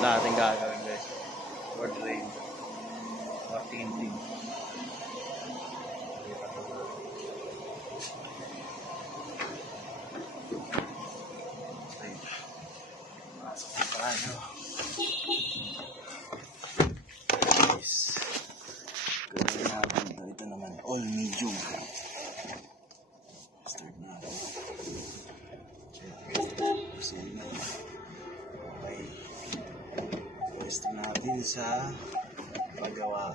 natin gagawin guys. For drain. For tinting. Masok na tayo. Guys. Gawin natin. Ito naman. All medium. Start natin. Okay. Pwesto natin sa paggawa.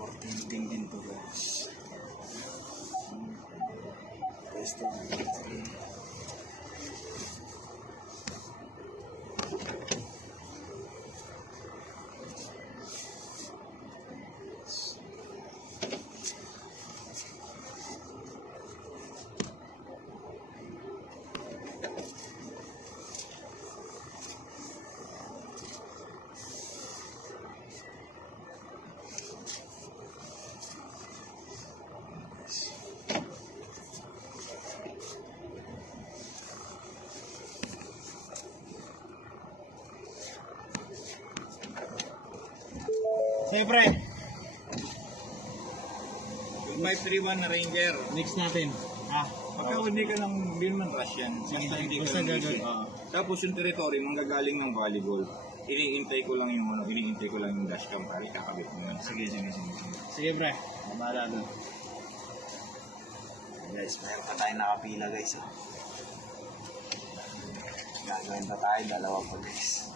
Portinting din to guys. Pwesto natin. Siyempre 531 na Ranger. Next natin. Pagka hindi ka ng Billman Rush yan, basta hindi ka lang mission. Tapos yung territory, manggagaling ng volleyball, iniintay ko lang yung dashcam para kakabit mo yan. Sige. Sige pre. Mamala doon. Guys, mayroon pa tayo nakapila guys. Oh. Gagawin pa tayo, dalawa pa guys.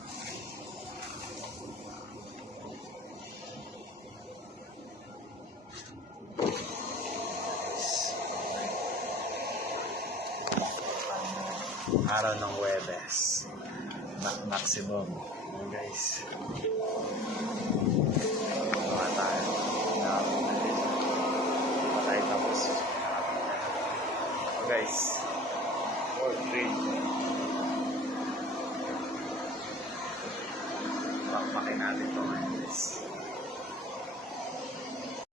Araw ng Huwebes. Maximum. Ayan guys. Gawa tayo. Gawa tayo tapos. Guys. For green. Pakpakin natin ito ngayon guys.